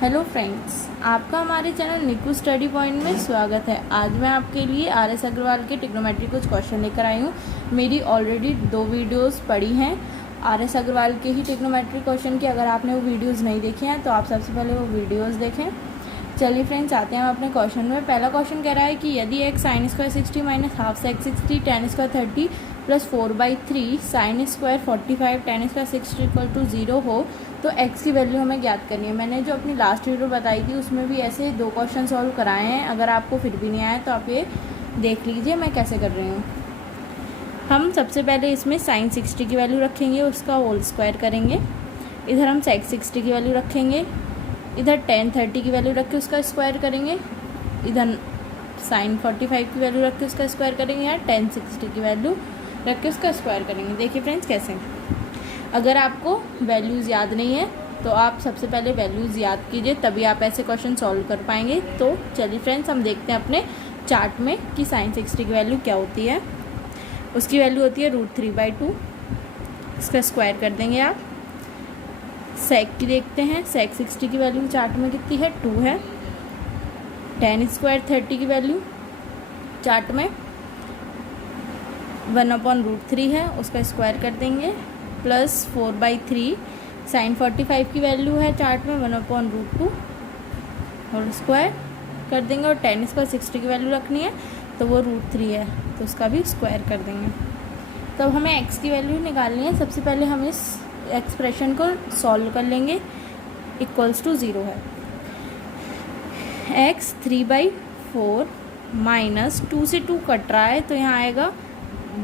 Hello friends, आपका हमारे channel निकू study point में स्वागत है। आज मैं आपके लिए आर.एस. अग्रवाल के ट्रिग्नोमेट्री कुछ क्वेश्चन लेकर आई हूँ। मेरी ऑलरेडी 2 वीडियोस पड़ी हैं आर.एस. अग्रवाल के ही ट्रिग्नोमेट्री क्वेश्चन की। अगर आपने वो वीडियोस नहीं देखे हैं तो आप सबसे पहले वो वीडियोस देखें। चलिए फ्रेंड्स, आते हैं हम अपने क्वेश्चन में। पहला क्वेश्चन कह रहा है कि यदि x sine square 60 minus half sec 60 tan square 30 plus 4/3 sine square 45 tan square 60 equal to 0 हो तो x की वैल्यू हमें ज्ञात करनी है। मैंने जो अपनी लास्ट वीडियो बताई थी उसमें भी ऐसे 2 क्वेश्चन सॉल्व कराए हैं। अगर आपको फिर भी नहीं आया तो आप ये देख लीजिए मैं कैसे कर रही हूँ। हम सबसे पहले इसमें साइन 60 की वैल्यू रखेंगे, उसका होल स्क्वायर करेंगे। इधर हम सेक 60 की वैल्यू रखेंगे, इधर टेन 30 की वैल्यू रख के उसका स्क्वायर करेंगे, इधर साइन 45 की वैल्यू रख के उसका स्क्वायर करेंगे, या टेन 60 की वैल्यू रख के उसका स्क्वायर करेंगे। देखिए फ्रेंड्स कैसे। अगर आपको वैल्यूज़ याद नहीं है तो आप सबसे पहले वैल्यूज़ याद कीजिए, तभी आप ऐसे क्वेश्चन सॉल्व कर पाएंगे। तो चलिए फ्रेंड्स, हम देखते हैं अपने चार्ट में कि साइन 60 की वैल्यू क्या होती है। उसकी वैल्यू होती है √3/2। इसका स्क्वायर कर देंगे आप। सेक की देखते हैं, सेक 60 की वैल्यू चार्ट में कितनी है, 2 है। टेन स्क्वायर 30 की वैल्यू चार्ट में 1/√3 है, उसका स्क्वायर कर देंगे। प्लस 4/3 साइन 45 की वैल्यू है चार्ट में 1/√2 और स्क्वायर कर देंगे। और टेन स्क्वायर 60 की वैल्यू रखनी है तो वो √3 है, तो उसका भी स्क्वायर कर देंगे। तो अब हमें x की वैल्यू निकालनी है। सबसे पहले हम इस एक्सप्रेशन को सॉल्व कर लेंगे। इक्वल्स टू 0 है। x 3/4 माइनस 2 से 2 कट रहा है तो यहाँ आएगा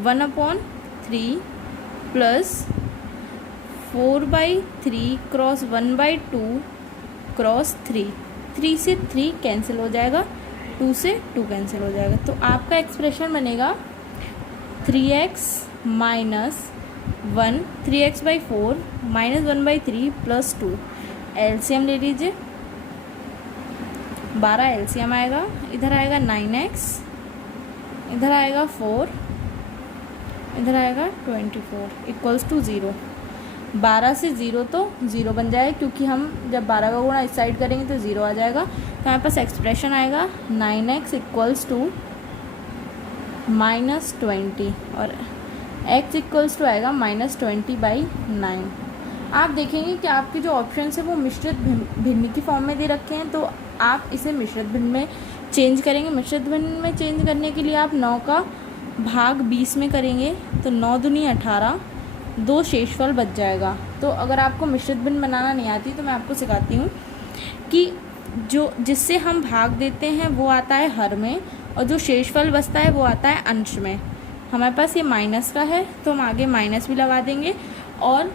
1/3 प्लस 4/3 क्रॉस 1/2 क्रॉस 3 से 3 कैंसिल हो जाएगा, 2 से 2 कैंसिल हो जाएगा। तो आपका एक्सप्रेशन बनेगा 3x minus 1 3x/4 minus 1/3 plus 2। LCM ले लीजिए, 12 एलसीएम आएगा। इधर आएगा 9x, इधर आएगा 4, इधर आएगा 24 इक्वल्स टू 0। 12 से 0 तो 0 बन जाएगा, क्योंकि हम जब 12 का गुणा इस साइड करेंगे तो 0 आ जाएगा। तो हमारे पास एक्सप्रेशन आएगा 9x इक्वल्स टू -20 और x इक्वल्स टू आएगा -20/9। आप देखेंगे कि आपके जो ऑप्शन है वो मिश्रित भिन्न की फॉर्म में दे रखे हैं, तो आप इसे मिश्रित भिन्न में चेंज करेंगे। मिश्रित भिन्न में चेंज करने के लिए आप 9 का भाग 20 में करेंगे तो 9 दूनी 18, 2 शेषफल बच जाएगा। तो अगर आपको मिश्रित भिन्न बनाना नहीं आती तो मैं आपको सिखाती हूँ कि जो जिससे हम भाग देते हैं वो आता है हर में, और जो शेषफल बचता है वो आता है अंश में। हमारे पास ये माइनस का है तो हम आगे माइनस भी लगा देंगे, और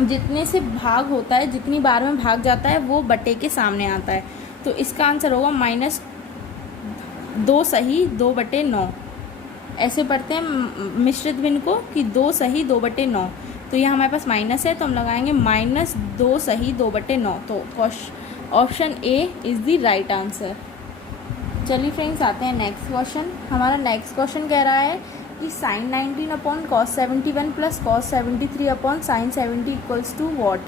जितने से भाग होता है, जितनी बार में भाग जाता है वो बटे के सामने आता है। तो इसका आंसर होगा -2 सही 2/9। ऐसे पढ़ते हैं मिश्रित भिन्न को कि 2 सही 2/9। तो ये हमारे पास माइनस है तो हम लगाएंगे -2 सही 2/9। तो option A is the right answer. चलिए फ्रेंड्स, आते हैं नेक्स्ट क्वेश्चन। हमारा नेक्स्ट क्वेश्चन कह रहा है कि sine 19/cos 71 plus cos 73/sin 70 equals to what.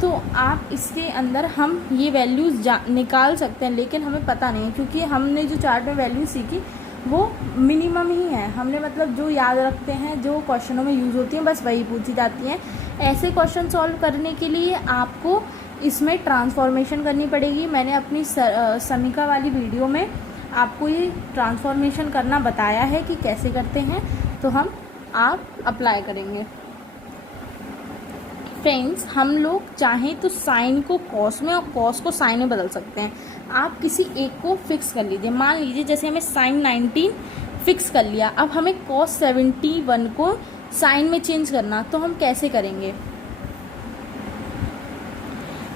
तो आप इसके अंदर हम ये वैल्यूज़ निकाल सकते हैं, लेकिन हमें पता नहीं है, क्योंकि हमने जो चार्ट में वैल्यू सीखी वो मिनिमम ही है। हमने मतलब जो याद रखते हैं, जो क्वेश्चनों में यूज़ होती हैं, बस वही पूछी जाती हैं। ऐसे क्वेश्चन सॉल्व करने के लिए आपको इसमें ट्रांसफॉर्मेशन करनी पड़ेगी। मैंने अपनी समीका वाली वीडियो में आपको ये ट्रांसफॉर्मेशन करना बताया है कि कैसे करते हैं, तो आप अप्लाई करेंगे। फ्रेंड्स, हम लोग चाहें तो साइन को कॉस में और कॉस को साइन में बदल सकते हैं। आप किसी एक को फिक्स कर लीजिए। मान लीजिए जैसे हमें साइन 19 फिक्स कर लिया, अब हमें कॉस 71 को साइन में चेंज करना, तो हम कैसे करेंगे।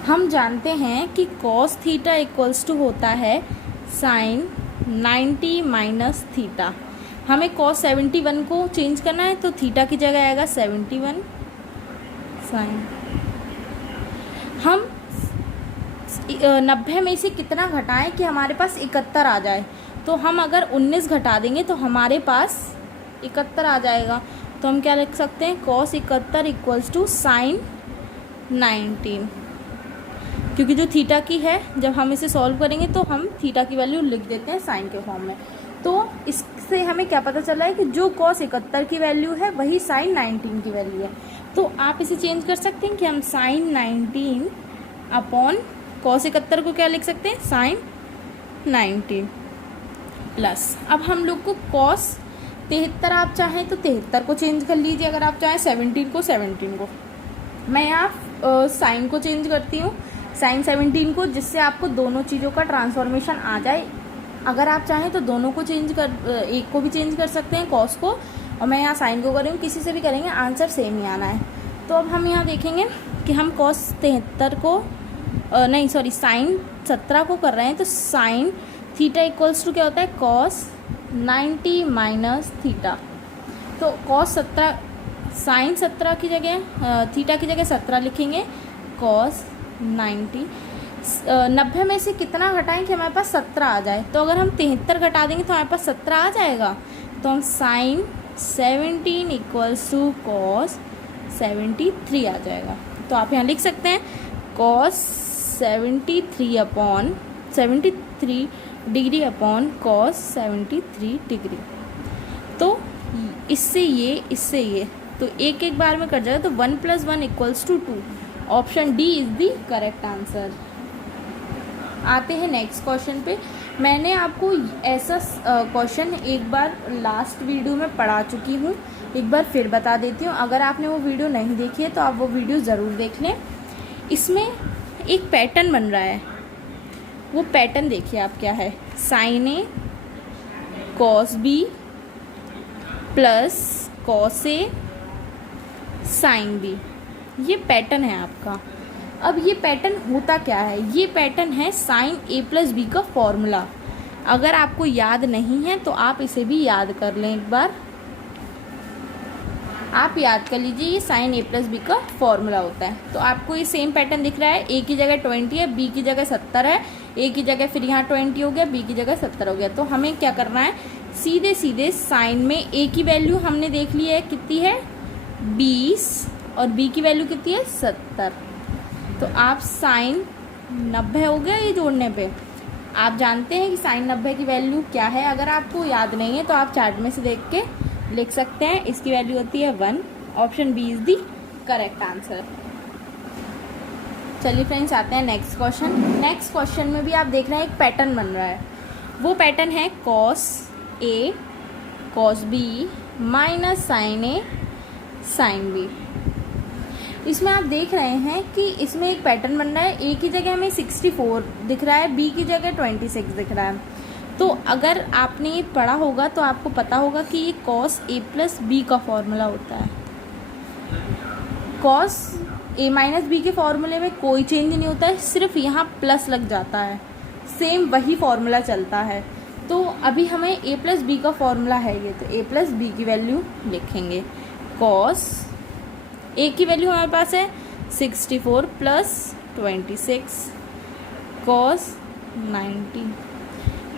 हम जानते हैं कि कॉस थीटा इक्वल्स टू होता है साइन 90 माइनस थीटा। हमें कॉस 71 को चेंज करना है तो थीटा की जगह आएगा 71 साइन। हम 90 में से कितना घटाएं कि हमारे पास 71 आ जाए। तो हम अगर 19 घटा देंगे तो हमारे पास 71 आ जाएगा। तो हम क्या लिख सकते हैं, cos 71 इक्वल्स टू साइन 19। क्योंकि जो थीटा की है जब हम इसे सॉल्व करेंगे तो हम थीटा की वैल्यू लिख देते हैं साइन के फॉर्म में। तो इससे हमें क्या पता चला है कि जो कॉस 71 की वैल्यू है वही साइन 19 की वैल्यू है। तो आप इसे चेंज कर सकते हैं कि हम साइन 19 अपॉन कॉस 71 को क्या लिख सकते हैं, साइन 19 प्लस, अब हम लोग को कॉस 73 आप चाहें तो 73 को चेंज कर लीजिए, अगर आप चाहें 17 को मैं यहाँ साइन को चेंज करती हूँ, साइन 17 को, जिससे आपको दोनों चीज़ों का ट्रांसफॉर्मेशन आ जाए। अगर आप चाहें तो दोनों को चेंज कर, एक को भी चेंज कर सकते हैं कॉस को, और मैं यहाँ साइन को करूँगी, किसी से भी करेंगे आंसर सेम ही आना है। तो अब हम यहाँ देखेंगे कि हम कॉस 73 को साइन 17 को कर रहे हैं, तो साइन थीटा इक्वल्स टू क्या होता है, कॉस 90 माइनस थीटा। तो कॉस 17 साइन 17 की जगह थीटा की जगह 17 लिखेंगे, कॉस 90 90 में से कितना घटाएं कि हमारे पास 17 आ जाए। तो अगर हम 73 घटा देंगे तो हमारे पास 17 आ जाएगा। तो हम साइन 17 इक्वल्स टू कॉस 73 आ जाएगा। तो आप यहाँ लिख सकते हैं cos 73 degree upon cos 73 degree. तो इससे ये तो एक एक बार में कट जाएगा, तो 1 + 1 = 2। Option D is the correct answer. आते हैं नेक्स्ट क्वेश्चन पे। मैंने आपको ऐसा क्वेश्चन एक बार लास्ट वीडियो में पढ़ा चुकी हूँ, एक बार फिर बता देती हूँ। अगर आपने वो वीडियो नहीं देखी है तो आप वो वीडियो ज़रूर देख लें। इसमें एक पैटर्न बन रहा है, वो पैटर्न देखिए आप क्या है, sign A cos B plus cos A sine B, ये पैटर्न है आपका। अब ये पैटर्न होता क्या है, ये पैटर्न है साइन ए प्लस बी का फॉर्मूला। अगर आपको याद नहीं है तो आप इसे भी याद कर लें एक बार, आप याद कर लीजिए, ये साइन ए प्लस बी का फॉर्मूला होता है। तो आपको ये सेम पैटर्न दिख रहा है, ए की जगह 20 है, बी की जगह 70 है, ए की जगह फिर यहाँ 20 हो गया, बी की जगह 70 हो गया। तो हमें क्या करना है, सीधे सीधे साइन में ए की वैल्यू हमने देख ली है कितनी है 20 और बी की वैल्यू कितनी है 70। तो आप साइन 90 हो गया ये जोड़ने पे। आप जानते हैं कि साइन 90 की वैल्यू क्या है, अगर आपको याद नहीं है तो आप चार्ट में से देख के लिख सकते हैं। इसकी वैल्यू होती है 1। Option B is the correct answer. चलिए फ्रेंड्स, आते हैं नेक्स्ट क्वेश्चन। नेक्स्ट क्वेश्चन में भी आप देख रहे हैं एक पैटर्न बन रहा है, वो पैटर्न है cos A cos B minus sign A sine B. इसमें आप देख रहे हैं कि इसमें एक पैटर्न बन रहा है, ए की जगह हमें 64 दिख रहा है, बी की जगह 26 दिख रहा है। तो अगर आपने ये पढ़ा होगा तो आपको पता होगा कि ये कॉस ए प्लस बी का फॉर्मूला होता है। कॉस ए माइनस बी के फॉर्मूले में कोई चेंज नहीं होता है, सिर्फ यहाँ प्लस लग जाता है, सेम वही फॉर्मूला चलता है। तो अभी हमें ए प्लस बी का फॉर्मूला है ये, तो ए प्लस बी की वैल्यू लिखेंगे। कॉस ए की वैल्यू हमारे पास है 64 प्लस 26 कॉस 90।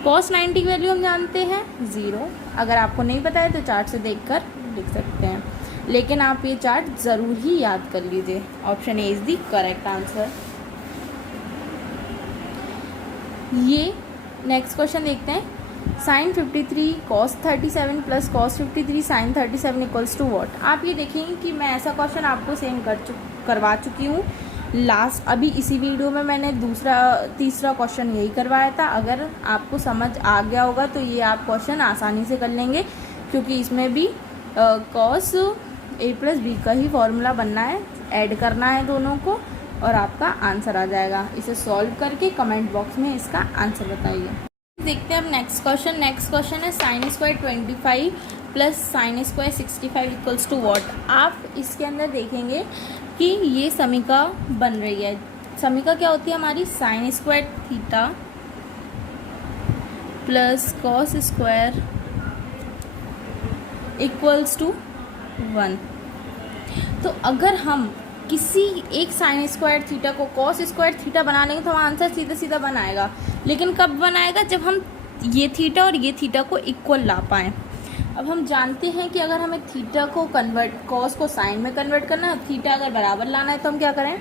कॉस 90 की वैल्यू हम जानते हैं 0। अगर आपको नहीं पता है तो चार्ट से देखकर लिख सकते हैं, लेकिन आप ये चार्ट ज़रूर ही याद कर लीजिए। Option A is the correct answer. ये नेक्स्ट क्वेश्चन देखते हैं। Sine 53 cos 37 plus cos 53 sine 37 equals to what. आप ये देखेंगे कि मैं ऐसा क्वेश्चन आपको सेम करवा चुकी हूँ लास्ट, अभी इसी वीडियो में मैंने तीसरा क्वेश्चन यही करवाया था। अगर आपको समझ आ गया होगा तो ये आप क्वेश्चन आसानी से कर लेंगे, क्योंकि इसमें भी कॉस ए प्लस बी का ही फॉर्मूला बनना है, ऐड करना है दोनों को और आपका आंसर आ जाएगा। इसे सॉल्व करके कमेंट बॉक्स में इसका आंसर बताइए। देखते हैं अब नेक्स्ट क्वेश्चन। नेक्स्ट क्वेश्चन है sine square 25 plus sine square 65 equals to what. आप इसके अंदर देखेंगे कि ये समीका बन रही है। समीका क्या होती है हमारी, sine square theta plus cos square equals to 1। तो अगर हम किसी एक साइन स्क्वायर थीटा को कॉस स्क्वायर थीटा बना लेंगे तो हमारा आंसर सीधा सीधा बनाएगा। लेकिन कब बनाएगा, जब हम ये थीटा और ये थीटा को इक्वल ला पाएँ। अब हम जानते हैं कि अगर हमें थीटा को कॉस को साइन में कन्वर्ट करना है, थीटा अगर बराबर लाना है तो हम क्या करें,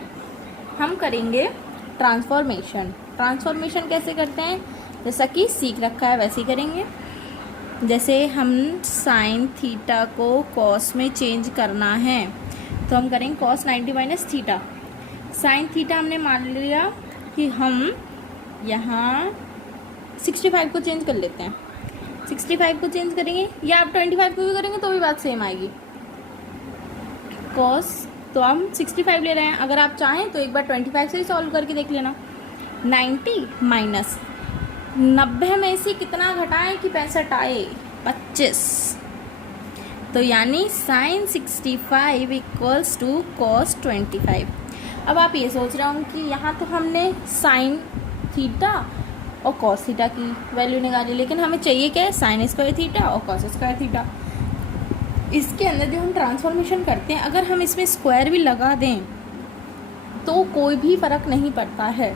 हम करेंगे ट्रांसफॉर्मेशन कैसे करते हैं, जैसा कि सीख रखा है वैसे ही करेंगे। जैसे हम साइन थीटा को कॉस में चेंज करना है तो हम करेंगे cos 90 minus theta. Sine theta हमने मान लिया कि हम यहाँ 65 को चेंज कर लेते हैं, 65 को चेंज करेंगे या आप 25 को भी करेंगे तो भी बात सेम आएगी। कॉस तो हम 65 ले रहे हैं, अगर आप चाहें तो एक बार 25 से ही सॉल्व करके देख लेना। 90 माइनस 90 में से कितना घटाएं कि 65 आए, 25। तो यानी साइन 65 इक्वल्स टू कॉस 25। अब आप ये सोच रहे होंगे कि यहाँ तो हमने साइन थीटा और कॉस थीटा की वैल्यू निकाली, लेकिन हमें चाहिए क्या है, साइन स्क्वायर थीटा और कॉस स्क्वायर थीटा। इसके अंदर जो हम ट्रांसफॉर्मेशन करते हैं, अगर हम इसमें स्क्वायर भी लगा दें तो कोई भी फ़र्क नहीं पड़ता है,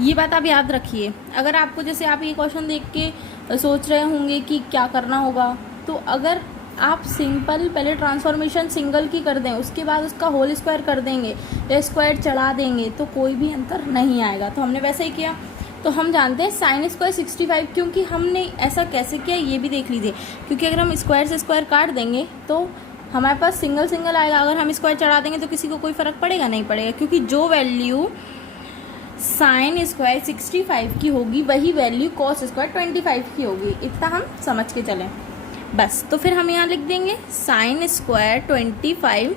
ये बात आप याद रखिए। अगर आपको, जैसे आप ये क्वेश्चन देख के सोच रहे होंगे कि क्या करना होगा, तो अगर आप सिंपल पहले ट्रांसफॉर्मेशन सिंगल की कर दें, उसके बाद उसका होल स्क्वायर कर देंगे या स्क्वायर चढ़ा देंगे तो कोई भी अंतर नहीं आएगा। तो हमने वैसे ही किया। तो हम जानते हैं साइन स्क्वायर 65, क्योंकि हमने ऐसा कैसे किया ये भी देख लीजिए, क्योंकि अगर हम स्क्वायर से स्क्वायर काट देंगे तो हमारे पास सिंगल सिंगल आएगा, अगर हम स्क्वायर चढ़ा देंगे तो किसी को कोई फ़र्क पड़ेगा नहीं पड़ेगा, क्योंकि जो वैल्यू साइन स्क्वायर 65 की होगी वही वैल्यू कॉस स्क्वायर 25 की होगी। इतना हम समझ के चलें बस। तो फिर हम यहाँ लिख देंगे sign square 25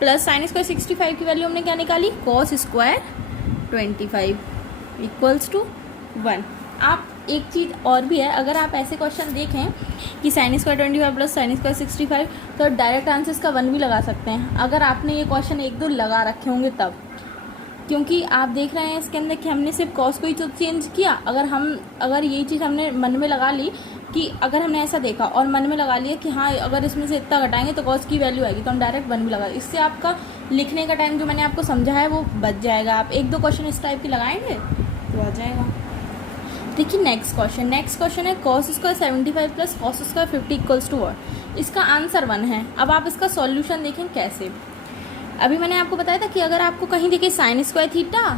plus sine square 65 की वैल्यू हमने क्या निकाली, कॉस स्क्वायर 25 इक्वल्स टू 1। आप एक चीज़ और भी है, अगर आप ऐसे क्वेश्चन देखें कि sign square 25 plus sine square 65, तो डायरेक्ट आंसर्स का 1 भी लगा सकते हैं, अगर आपने ये क्वेश्चन 1-2 लगा रखे होंगे तब, क्योंकि आप देख रहे हैं इसके अंदर कि हमने सिर्फ कॉस को ही तो चेंज किया। अगर ये चीज़ हमने मन में लगा ली कि अगर हमने ऐसा देखा और मन में लगा लिया कि हाँ अगर इसमें से इतना घटाएंगे तो कॉस की वैल्यू आएगी, तो हम डायरेक्ट 1 भी लगा, इससे आपका लिखने का टाइम जो मैंने आपको समझा है वो बच जाएगा। आप 1-2 क्वेश्चन इस टाइप के लगाएंगे तो आ जाएगा। देखिए नेक्स्ट क्वेश्चन है cos square 75 plus cos square 50 equals to what. इसका आंसर 1 है। अब आप इसका सॉल्यूशन देखें कैसे। अभी मैंने आपको बताया था कि अगर आपको कहीं देखिए sine square theta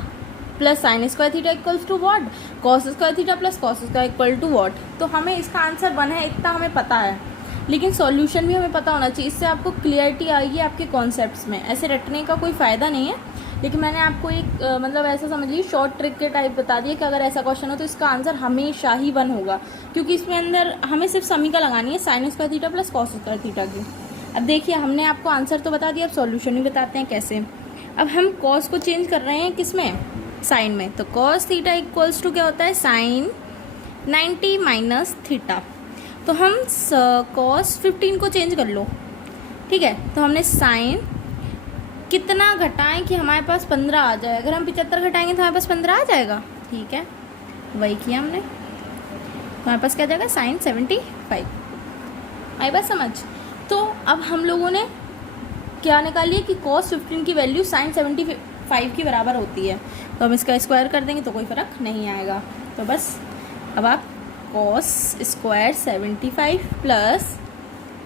plus sine square theta equals to what, cos square theta plus cos square equal to what, तो हमें इसका आंसर 1 है, इतना हमें पता है, लेकिन सॉल्यूशन भी हमें पता होना चाहिए। इससे आपको क्लियरिटी आएगी आपके कॉन्सेप्ट्स में। ऐसे रटने का कोई फ़ायदा नहीं है, लेकिन मैंने आपको एक मतलब ऐसा समझ लीजिए शॉर्ट ट्रिक के टाइप बता दिया कि अगर ऐसा क्वेश्चन हो तो इसका आंसर हमेशा ही 1 होगा, क्योंकि इसमें अंदर हमें सिर्फ समीका लगानी है sine square theta plus cos square theta की। अब देखिए हमने आपको आंसर तो बता दिया, अब सॉल्यूशन भी बताते हैं कैसे। अब हम कॉस को चेंज कर रहे हैं किस में, साइन में, तो कॉस थीटा इक्वल्स टू क्या होता है, साइन 90 माइनस थीटा। तो हम कॉस 15 को चेंज कर लो, ठीक है। तो हमने साइन कितना घटाएं कि हमारे पास 15 आ जाए, अगर हम 75 घटाएंगे तो हमारे पास 15 आ जाएगा, ठीक है, वही किया हमने। हमारे पास क्या जाएगा, साइन 75। आई बात समझ। तो अब हम लोगों ने क्या निकाली है कि cos 15 की वैल्यू साइन 75 की बराबर होती है, तो हम इसका स्क्वायर कर देंगे तो कोई फ़र्क नहीं आएगा। तो बस अब आप cos square 75 plus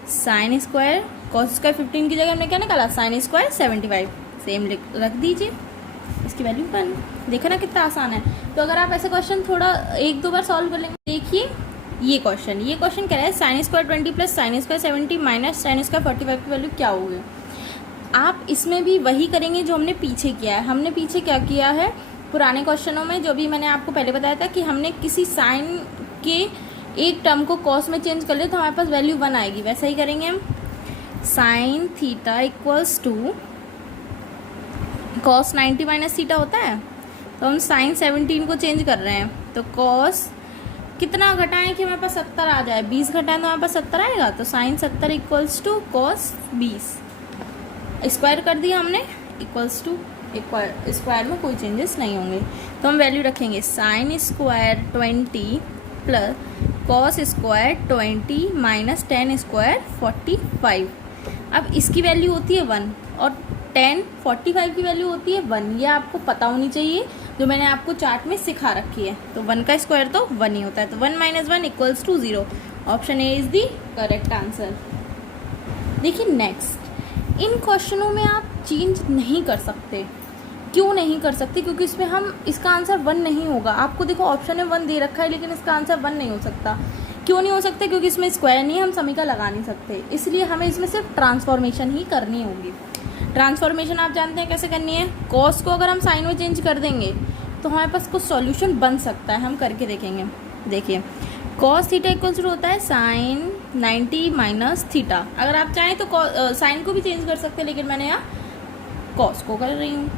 sine square, cos square 15 की जगह हमने क्या निकाला, साइन स्क्वायर 75, सेम रख दीजिए, इसकी वैल्यू 1। देखा ना कितना आसान है। तो अगर आप ऐसे क्वेश्चन थोड़ा 1-2 बार सॉल्व कर लेंगे। देखिए ये क्वेश्चन कह रहा है sine square 20 plus sine square 70 minus sign square 45 की वैल्यू क्या होगी। आप इसमें भी वही करेंगे जो हमने पीछे किया है। हमने पीछे क्या किया है, पुराने क्वेश्चनों में जो भी मैंने आपको पहले बताया था कि हमने किसी साइन के एक टर्म को कॉस में चेंज कर ले तो हमारे पास वैल्यू 1 आएगी, वैसा ही करेंगे हम। Sine theta equals to cos 90 minus theta होता है, तो हम साइन 17 को चेंज कर रहे हैं, तो कॉस कितना घटाएं कि हमारे पास 70 आ जाए, 20 घटाएं तो हमारे पास 70 आएगा, तो sine 70 equals to cos 20। Square कर दिया हमने, इक्वल्स टू स्क्वायर में कोई चेंजेस नहीं होंगे, तो हम वैल्यू रखेंगे sine square 20 plus cos square 20 minus ten square 45। अब इसकी वैल्यू होती है 1 और टेन 45 की वैल्यू होती है 1, ये आपको पता होनी चाहिए, जो मैंने आपको चार्ट में सिखा रखी है। तो 1 का स्क्वायर तो 1 ही होता है, तो 1 minus 1 equals to 0। Option A is the correct answer. देखिए नेक्स्ट, इन क्वेश्चनों में आप चेंज नहीं कर सकते, क्यों नहीं कर सकते? क्योंकि इसमें हम इसका आंसर 1 नहीं होगा। आपको देखो ऑप्शन में 1 दे रखा है, लेकिन इसका आंसर 1 नहीं हो सकता। क्यों नहीं हो सकता? क्योंकि इसमें स्क्वायर नहीं है, हम समीकरण लगा नहीं सकते, इसलिए हमें इसमें सिर्फ ट्रांसफॉर्मेशन ही करनी होगी। ट्रांसफॉर्मेशन आप जानते हैं कैसे करनी है। कॉस को अगर हम साइन में चेंज कर देंगे तो हमारे पास कुछ सॉल्यूशन बन सकता है, हम करके देखेंगे। देखिए कॉस थीटा इक्वल्स टू होता है साइन 90 माइनस थीटा। अगर आप चाहें तो साइन को भी चेंज कर सकते हैं, लेकिन मैंने यहाँ कॉस को कर रही हूँ।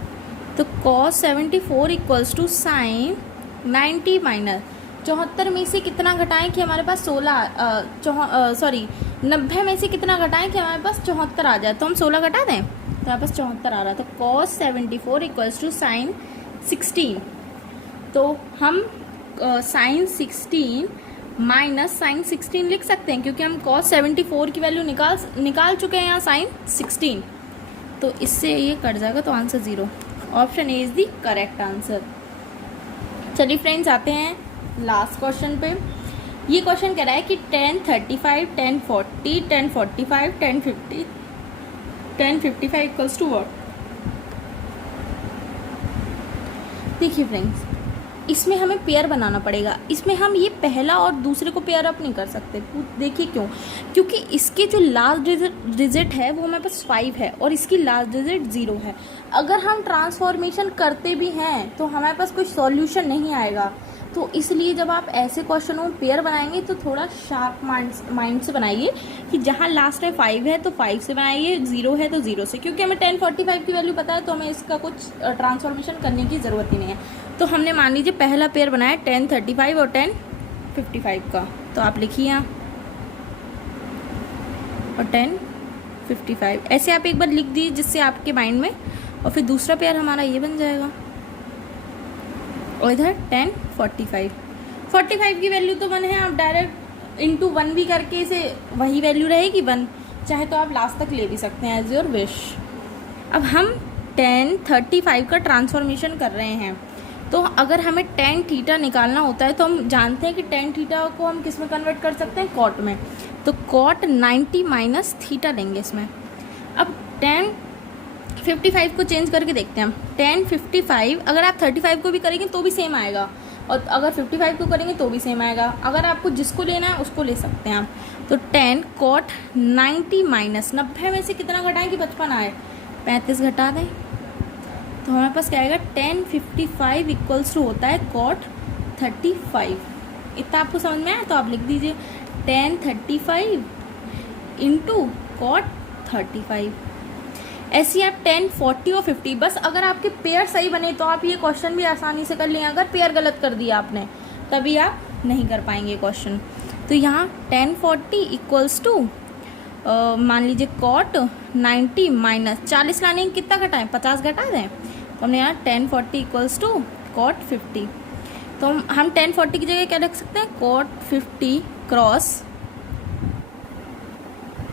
तो cos 74 equals to sine 90 minus 74 में से कितना घटाएं कि हमारे पास 90 में से कितना घटाएं कि हमारे पास 74 आ जाए। तो हम 16 घटा दें तो हमारे पास 74 आ रहा है। तो कॉस 74 इक्वल्स टू साइन 16। तो हम साइन 16 माइनस साइन 16 लिख सकते हैं, क्योंकि हम कॉस 74 की वैल्यू निकाल चुके हैं यहाँ साइन 16। तो इससे ये कट जाएगा, तो answer 0। Option A is the correct answer. चलिए फ्रेंड्स, आते हैं लास्ट क्वेश्चन पे। ये क्वेश्चन कह रहा है कि 10 35 10 40 10 45 10 50 10 55 इक्वल्स टू व्हाट। देखिए फ्रेंड्स, इसमें हमें पेयर बनाना पड़ेगा। इसमें हम ये पहला और दूसरे को पेयर अप नहीं कर सकते। देखिए क्यों? क्योंकि इसके जो लास्ट डिजिट है वो हमारे पास 5 है और इसकी लास्ट डिजिट 0 है। अगर हम ट्रांसफॉर्मेशन करते भी हैं तो हमारे पास कोई सॉल्यूशन नहीं आएगा। तो इसलिए जब आप ऐसे क्वेश्चनों में पेयर बनाएंगे तो थोड़ा शार्प माइंड से बनाइए कि जहाँ लास्ट में 5 है तो 5 से बनाइए, 0 है तो 0 से। क्योंकि हमें 10 45 की वैल्यू पता है, तो हमें इसका कुछ ट्रांसफॉर्मेशन करने की ज़रूरत ही नहीं है। तो हमने मान लीजिए पहला पेयर बनाया 10 35 और 10 55 का, तो आप लिखिए यहाँ और 10 55 ऐसे आप एक बार लिख दीजिए जिससे आपके माइंड में, और फिर दूसरा पेयर हमारा ये बन जाएगा। और इधर 10 45 की वैल्यू तो 1 है। आप डायरेक्ट इंटू 1 भी करके इसे वही वैल्यू रहेगी 1, चाहे तो आप लास्ट तक ले भी सकते हैं, एज योर विश। अब हम 10 35 का ट्रांसफॉर्मेशन कर रहे हैं। तो अगर हमें tan थीटा निकालना होता है तो हम जानते हैं कि tan थीटा को हम किस में कन्वर्ट कर सकते हैं, कॉट में। तो कॉट 90 माइनस थीटा लेंगे इसमें। अब tan 55 को चेंज करके देखते हैं हम। tan 55 अगर आप 35 को भी करेंगे तो भी सेम आएगा, और अगर 55 को करेंगे तो भी सेम आएगा। अगर आपको जिसको लेना है उसको ले सकते हैं आप। तो 10 कॉट 90 माइनस 90 में से कितना घटाएं कि 55 आए, 35 घटा दें तो हमारे पास क्या आएगा, 10 55 इक्वल्स टू होता है कॉट 35। इतना आपको समझ में आया तो आप लिख दीजिए 10 35 इंटू कॉट 35। ऐसे आप 10 40 और 50, बस अगर आपके पेयर सही बने तो आप ये क्वेश्चन भी आसानी से कर लें। अगर पेयर गलत कर दिया आपने तभी आप नहीं कर पाएंगे क्वेश्चन। तो यहाँ 10 40 इक्वल्स टू मान लीजिए कॉट 90 माइनस 40 लाने की कितना घटाएं, 50 घटा दें। तो हमने यहाँ 10 40 इक्वल्स टू कॉट 50। तो हम 10 40 की जगह क्या रख सकते हैं, कॉट 50 क्रॉस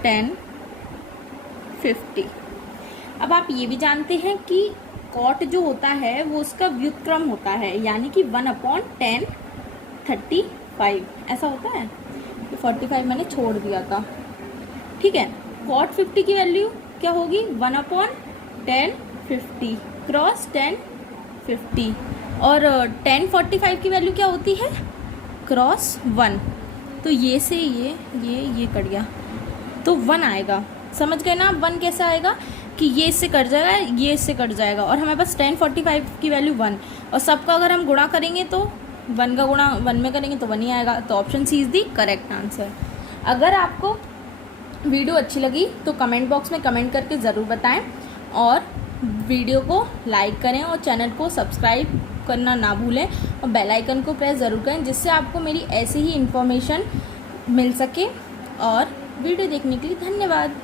10 50। अब आप ये भी जानते हैं कि कॉट जो होता है वो उसका व्युत्क्रम होता है, यानी कि 1/10 35 ऐसा होता है। तो 45 मैंने छोड़ दिया था, ठीक है। कॉट 50 की वैल्यू क्या होगी, 1/10 50 क्रॉस 10 50, और 10 45 की वैल्यू क्या होती है, क्रॉस 1। तो ये से ये कट गया तो 1 आएगा। समझ गए ना आप 1 कैसे आएगा, कि ये इससे कट जाएगा, ये इससे कट जाएगा, और हमारे पास 10 45 की वैल्यू 1, और सबका अगर हम गुणा करेंगे तो 1 का गुणा 1 में करेंगे तो 1 ही आएगा। तो option C is the correct answer. अगर आपको वीडियो अच्छी लगी तो कमेंट बॉक्स में कमेंट करके ज़रूर बताएं, और वीडियो को लाइक करें और चैनल को सब्सक्राइब करना ना भूलें, और बेल आइकन को प्रेस ज़रूर करें, जिससे आपको मेरी ऐसी ही इन्फॉर्मेशन मिल सके। और वीडियो देखने के लिए धन्यवाद।